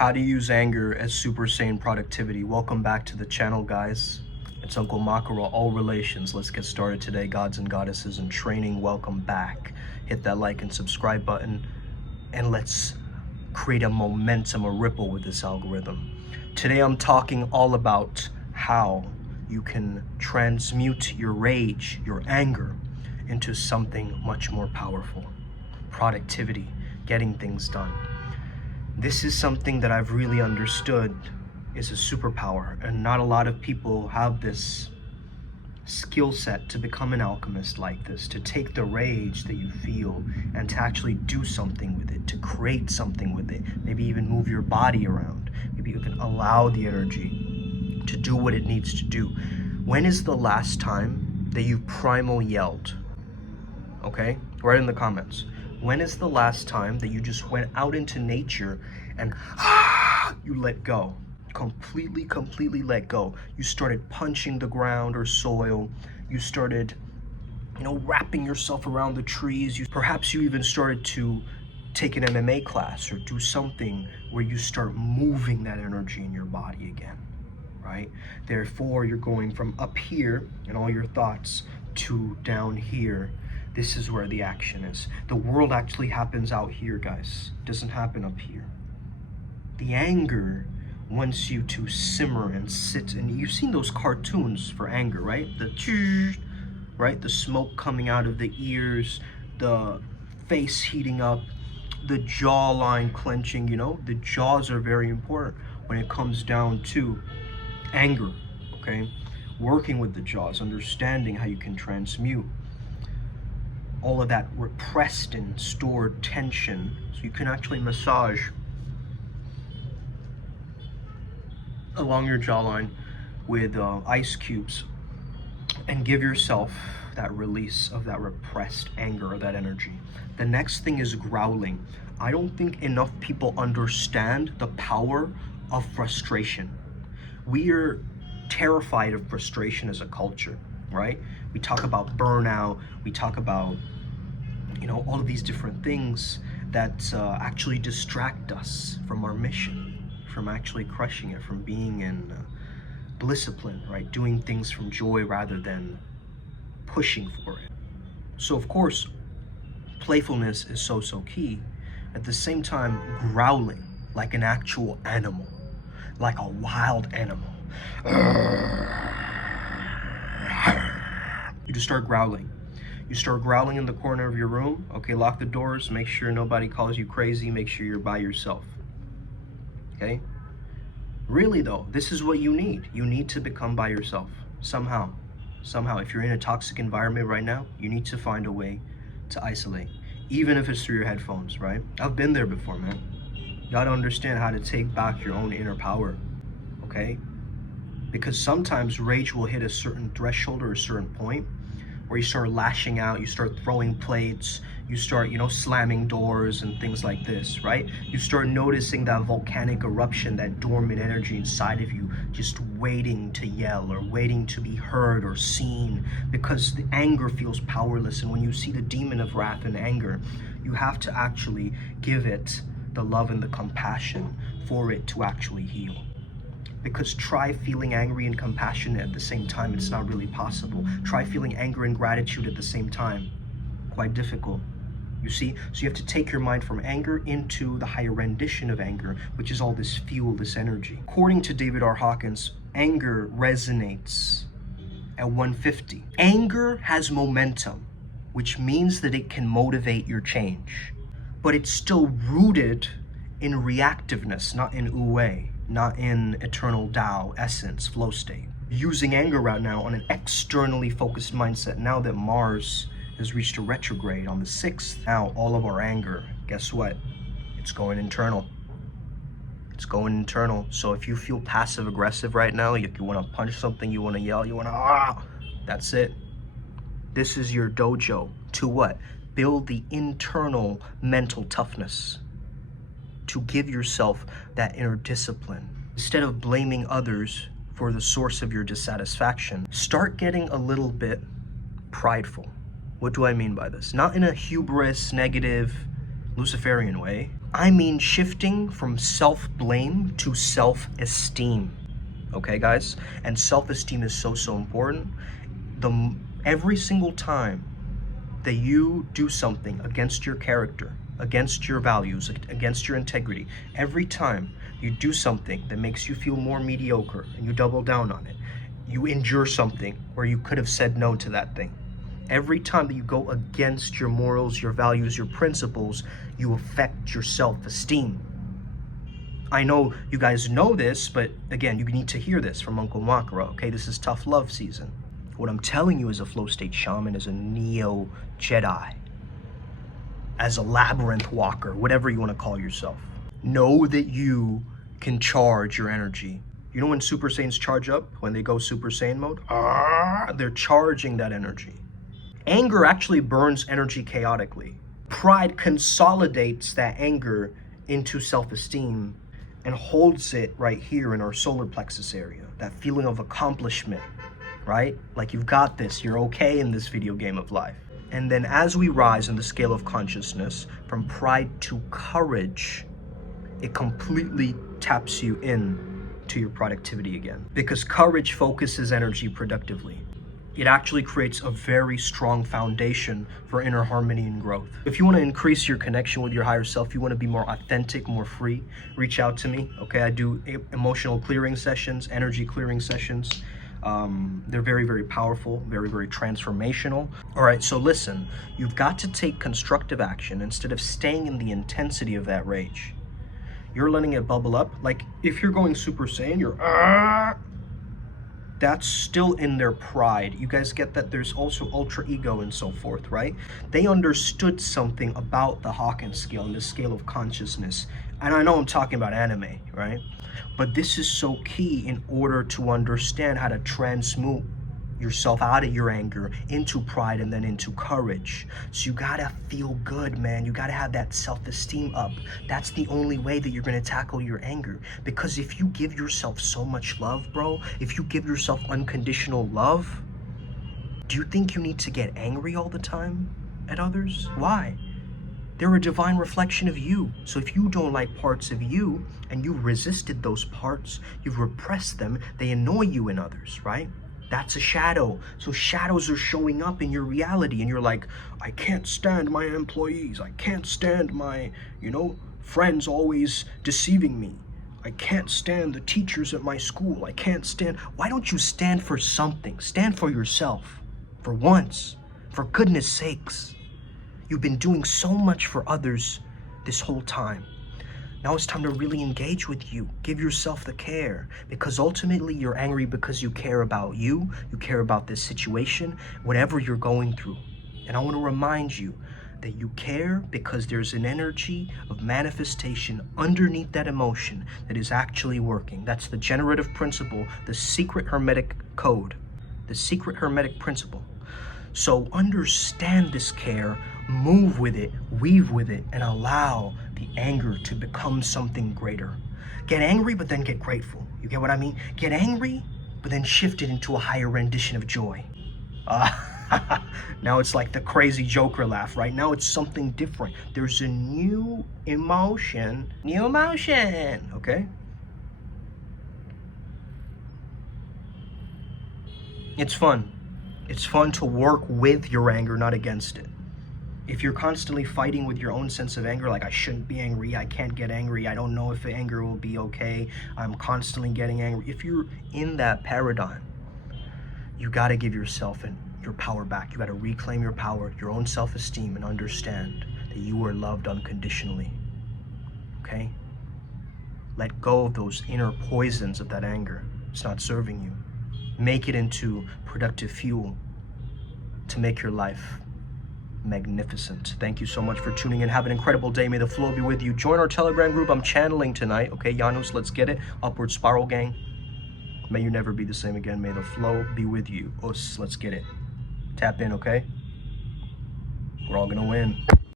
How to use anger as Super Saiyan productivity. Welcome back to the channel, guys. It's Uncle Makara, all relations. Let's get started today, gods and goddesses in training. Welcome back. Hit that like and subscribe button, and let's create a momentum, a ripple with this algorithm. Today I'm talking all about how you can transmute your rage, your anger, into something much more powerful. Productivity, getting things done. This is something that I've really understood is a superpower, and not a lot of people have this skill set to become an alchemist like this, to take the rage that you feel and to actually do something with it, to create something with it, maybe even move your body around, maybe even allow the energy to do what it needs to do. When is the last time that you primal yelled? Okay, write in the comments. When is the last time that you just went out into nature and you let go? Completely let go. You started punching the ground or soil. You started, wrapping yourself around the trees. Perhaps you even started to take an MMA class or do something where you start moving that energy in your body again, right? Therefore, you're going from up here in all your thoughts to down here. This is where the action is. The world actually happens out here, guys. It doesn't happen up here. The anger wants you to simmer and sit, and you've seen those cartoons for anger, right? The smoke coming out of the ears, the face heating up, the jawline clenching, the jaws are very important when it comes down to anger, okay? Working with the jaws, understanding how you can transmute all of that repressed and stored tension, so you can actually massage along your jawline with ice cubes and give yourself that release of that repressed anger or that energy. The next thing is growling. I don't think enough people understand the power of frustration. We are terrified of frustration as a culture, right? We talk about burnout, we talk about all of these different things that actually distract us from our mission, from actually crushing it, from being in discipline, right? Doing things from joy rather than pushing for it. So of course, playfulness is so key. At the same time, growling like an actual animal, like a wild animal. You just start growling. You start growling in the corner of your room. Okay, lock the doors, make sure nobody calls you crazy, make sure you're by yourself. Okay? Really though, this is what you need. You need to become by yourself. Somehow. If you're in a toxic environment right now, you need to find a way to isolate. Even if it's through your headphones, right? I've been there before, man. You gotta understand how to take back your own inner power. Okay? Because sometimes rage will hit a certain threshold or a certain point where you start lashing out, you start throwing plates, you start, slamming doors and things like this, right? You start noticing that volcanic eruption, that dormant energy inside of you, just waiting to yell or waiting to be heard or seen, because the anger feels powerless. And when you see the demon of wrath and anger, you have to actually give it the love and the compassion for it to actually heal. Because try feeling angry and compassionate at the same time, it's not really possible. Try feeling anger and gratitude at the same time. Quite difficult. You see? So you have to take your mind from anger into the higher rendition of anger, which is all this fuel, this energy. According to David R. Hawkins, anger resonates at 150. Anger has momentum, which means that it can motivate your change. But it's still rooted in reactiveness, not in wu, not in eternal Tao, essence, flow state. Using anger right now on an externally focused mindset, now that Mars has reached a retrograde on the 6th, now all of our anger, guess what? It's going internal. It's going internal. So if you feel passive aggressive right now, if you want to punch something, you want to yell, you want to that's it. This is your dojo to what? Build the internal mental toughness, to give yourself that inner discipline. Instead of blaming others for the source of your dissatisfaction, start getting a little bit prideful. What do I mean by this? Not in a hubris, negative, Luciferian way, I mean shifting from self-blame to self-esteem. Okay, guys? And self-esteem is so, so important. Every single time that you do something against your character, against your values, against your integrity, every time you do something that makes you feel more mediocre and you double down on it, you endure something where you could have said no to that thing. Every time that you go against your morals, your values, your principles, you affect your self-esteem. I know you guys know this, but again, you need to hear this from Uncle Makara, okay? This is tough love season. What I'm telling you as a flow state shaman, as a neo Jedi, as a labyrinth walker, whatever you want to call yourself, know that you can charge your energy. You know when Super Saiyans charge up, when they go Super Saiyan mode? They're charging that energy. Anger actually burns energy chaotically. Pride consolidates that anger into self-esteem and holds it right here in our solar plexus area. That feeling of accomplishment, right? Like you've got this, you're okay in this video game of life. And then as we rise in the scale of consciousness from pride to courage, it completely taps you in to your productivity again. Because courage focuses energy productively. It actually creates a very strong foundation for inner harmony and growth. If you want to increase your connection with your higher self, you want to be more authentic, more free, reach out to me, okay? I do emotional clearing sessions, energy clearing sessions. They're very, very powerful, very, very transformational. All right, so listen, you've got to take constructive action instead of staying in the intensity of that rage. You're letting it bubble up. Like if you're going Super Saiyan, you're that's still in their pride. You guys get that there's also ultra ego and so forth, right? They understood something about the Hawkins scale and the scale of consciousness. And I know I'm talking about anime, right? But this is so key in order to understand how to transmute yourself out of your anger into pride and then into courage. So you gotta feel good, man. You gotta have that self-esteem up. That's the only way that you're gonna tackle your anger. Because if you give yourself so much love, bro, if you give yourself unconditional love, do you think you need to get angry all the time at others? Why? They're a divine reflection of you. So if you don't like parts of you and you resisted those parts, you've repressed them, they annoy you in others, right? That's a shadow. So shadows are showing up in your reality and you're like, I can't stand my employees. I can't stand my, friends always deceiving me. I can't stand the teachers at my school. I can't stand. Why don't you stand for something? Stand for yourself. For once. For goodness sakes. You've been doing so much for others this whole time. Now it's time to really engage with you. Give yourself the care, because ultimately you're angry because you care about you care about this situation, whatever you're going through. And I want to remind you that you care because there's an energy of manifestation underneath that emotion that is actually working. That's the generative principle, the secret hermetic code, the secret hermetic principle. So understand this care, move with it, weave with it, and allow the anger to become something greater. Get angry, but then get grateful. You get what I mean? Get angry, but then shift it into a higher rendition of joy. Now it's like the crazy Joker laugh, right? Now it's something different. There's a new emotion, okay? It's fun. It's fun to work with your anger, not against it. If you're constantly fighting with your own sense of anger, like I shouldn't be angry, I can't get angry, I don't know if the anger will be okay, I'm constantly getting angry. If you're in that paradigm, you gotta give yourself your power back. You gotta reclaim your power, your own self-esteem, and understand that you are loved unconditionally, okay? Let go of those inner poisons of that anger. It's not serving you. Make it into productive fuel to make your life magnificent. Thank you so much for tuning in. Have an incredible day. May the flow be with you. Join our Telegram group. I'm channeling tonight. Okay, Janus, let's get it. Upward Spiral Gang. May you never be the same again. May the flow be with you. Us, let's get it. Tap in, okay? We're all gonna win.